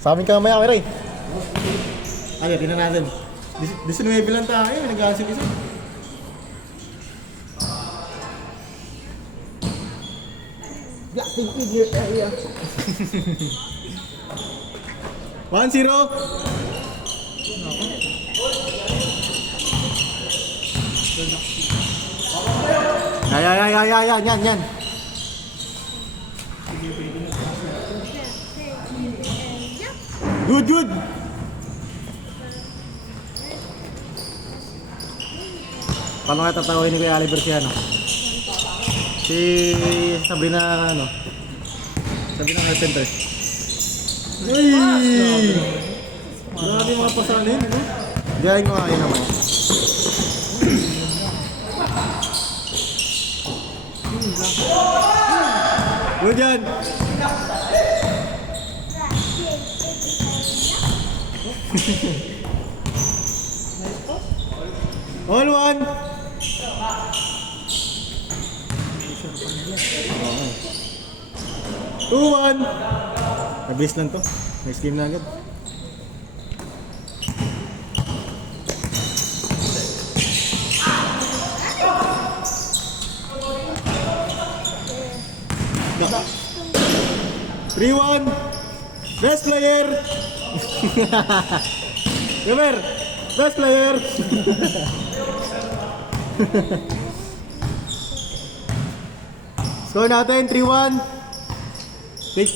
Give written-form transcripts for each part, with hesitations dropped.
Sa amin ka mamaya, Ray. Ano, tingnan natin. 19 lang tayo, nag-aasin isa. Blasting in your area. 1-0. Yan. Good. Paano kaya tatawin ni Kuya Oliver si ano? Si Sabrina ano? Sabrina Health Center. Uy! Grabe mga pasalin, ano? Galing ko nga yun naman. Good yan! All one! 2-1. Mabilis lang to. Next game na agad. Gaka. 3-1. Best player. Gamer. Best player. Score natin 3-1. Take.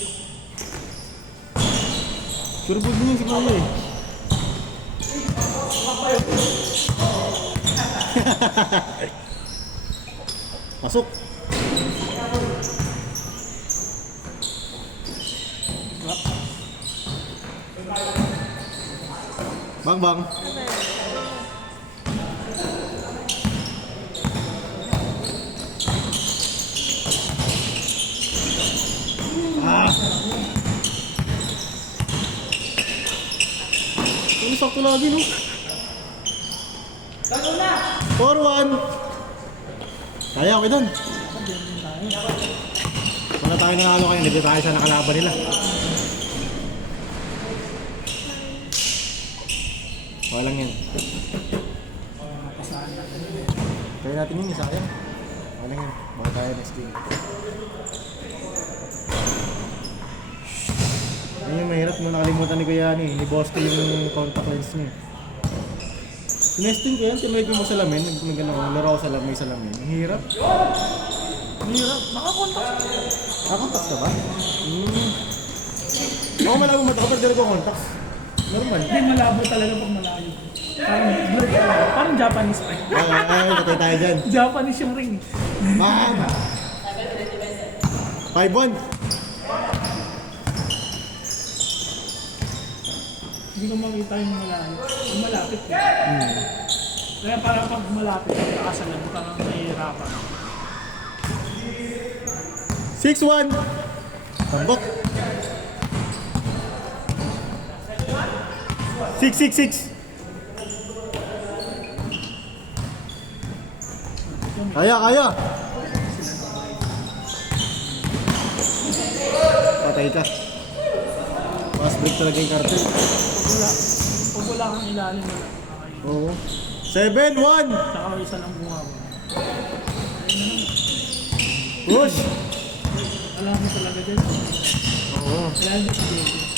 Surbog din yung si Kuya eh. Pasok. Bang. Ano sakto lagi no? 4-1. Kaya ako dun. Wala tayo nanalo kayo, hindi tayo sa nakalaban nila. Walang yan. Kaya natin yun, sayang. Walang yan. Baka tayo next game. Yan yung mahirap mo nakalimutan ni Kuya ni boss ko yung contact lens niya. Tinesting ko yan, tinry ko mo salamin, naglaro ako may salamin. Ang hirap. Nakakontacts ka ba? Ako malabo mata kapag dito ko contacts. Normal. Hindi, malabo talaga pag malayo. Parang blur talaga. Parang Japanese pa. Ay, patay tayo dyan. Japanese yung ring. Bam! 5-1. Hindi ko makita yung malayo. Yung malapit eh. Kaya parang pag malapit, nakasalan mo parang nahihirapan. 6-1. Tambok. 6-6-6. Kaya. Patay ka. Fast break talaga yung cartel. Pag wala kang ilalim mo lang. Oo. 7-1. Saka isa lang bumawa. Push. Alam mo talaga dyan. Oo. Kaya hindi si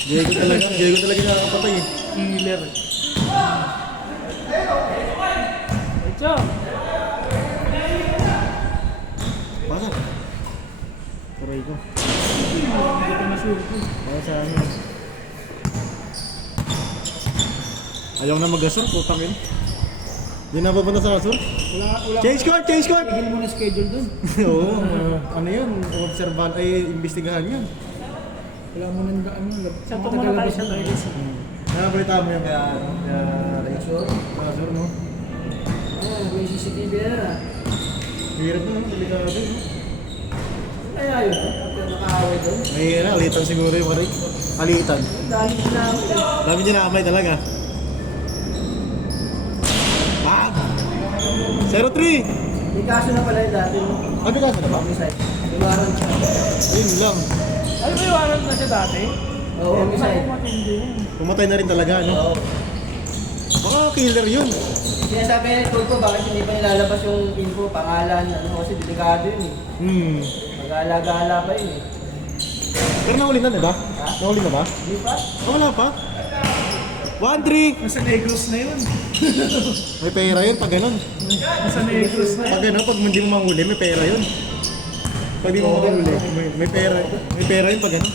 Diego. Diego talaga nakakapatay eh. Healer. Echo! Pasok. Taray ko. Hindi ko nasulog ko. Para sa ano. Ayaw na mag-asar, putang yun. Hindi na papunta sa asar. Wala. Change court! Tigil mo na schedule dun. Oo, ano yun? Observan, ay imbestigahan yun. Wala mo nang daan yun. Sa tumuna tayo sa toilet. Nabalita mo yun kaya Rexor, no? May CCTV na. Hirap na, delikado yun. Kaya yun, pag nakaaway doon. May alitan siguro yung marik. Alitan. Dahil namin eh. Dami niya nakamay talaga. Bam! 0-3! May kaso na pala yung dati mo. Ano kaso na ba? Homicide. May warrant siya. Yun lang. Ay, may warrant na siya dati? Oo, homicide. Pumatay na rin talaga, no? Oo. Baka killer yun. Sinasabi niya ko bakit hindi pa nilalabas yung info, pangalan, ano, kasi delikado yun eh. Mag-aala-gala pa yun eh. Pero nahuli na, diba? Ha? Nahuli na ba? Hindi pa? Oh, wala pa. 1-3. Nasa Negros na yun. May pera yun pag ganun. Nasa Negros na yun. Pag ganun, pag hindi mo manghuli, may pera yun. Pag di mo manghuli, may pera. May pera yun pag ganun.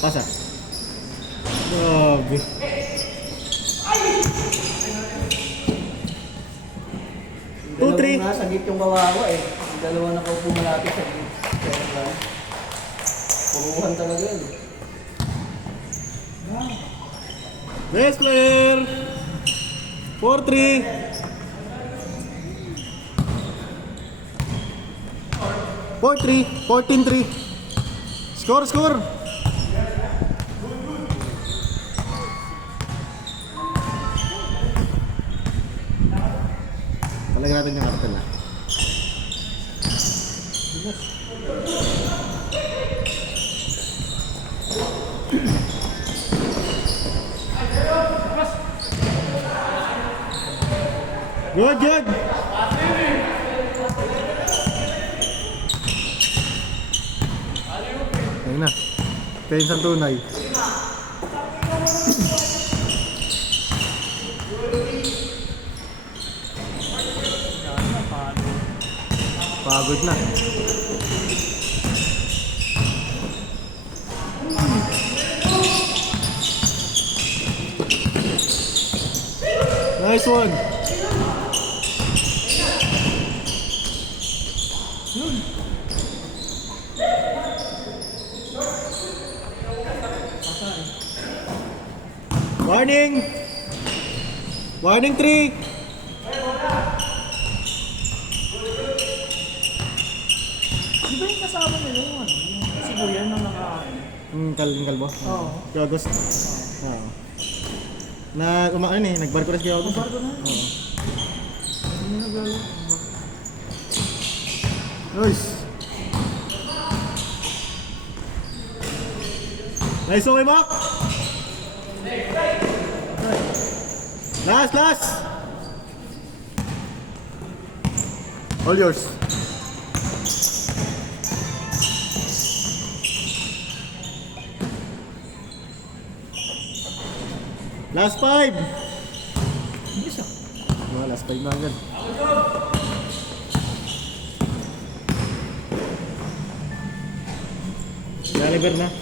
Pasa. Grabe. Two, three. Dalawang nasa gate yung kawawa eh. Yung dalawa na kaupo malapit sa gate. Kaya ba? Puruhan talaga yun eh. Next player. 4-3. 4-3. 14-3. Score, score. Talagyan natin yung kartel na. Good, good. Ayun na. Tense ang tunay. Pagod na. Nice one. Warning! Warning 3! Di ba yung kasama nila yung ano? Yung si Kuya na nakaano? Kalbo? Oo. Si August? Oo. Nagbarko na si August. Barko na yun. Oo. Hindi naglalaro. Nice! Nice okay, Mac! Last, last! All yours. Last 5! Isa. Last 5 na agad.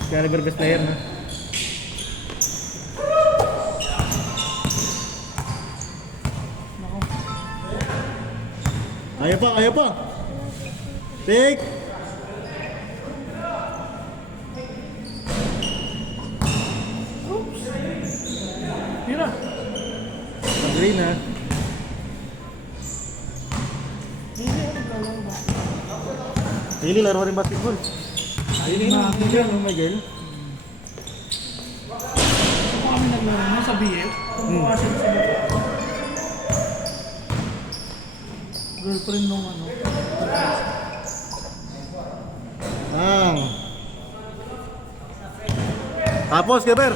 Caliber best player na. Ayaw pa. Take. Tira. Green na. Hindi ako naglalaro ba? Hindi laro rin basketball. Hindi Miguel. Kung kami naglaro na sa BF, kumuha siya sa BF. Girlfriend nung ano. Tapos, Geber.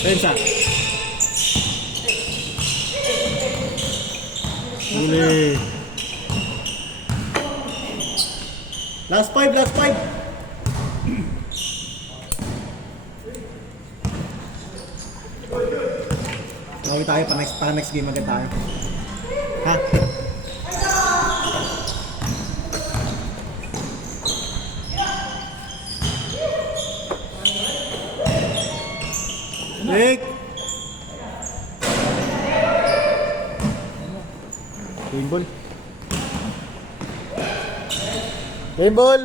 Pensa. Uli. Last 5, last 5. Bawi tayo pa next game agad tayo. Ha? Nick! Game ball. Game ball!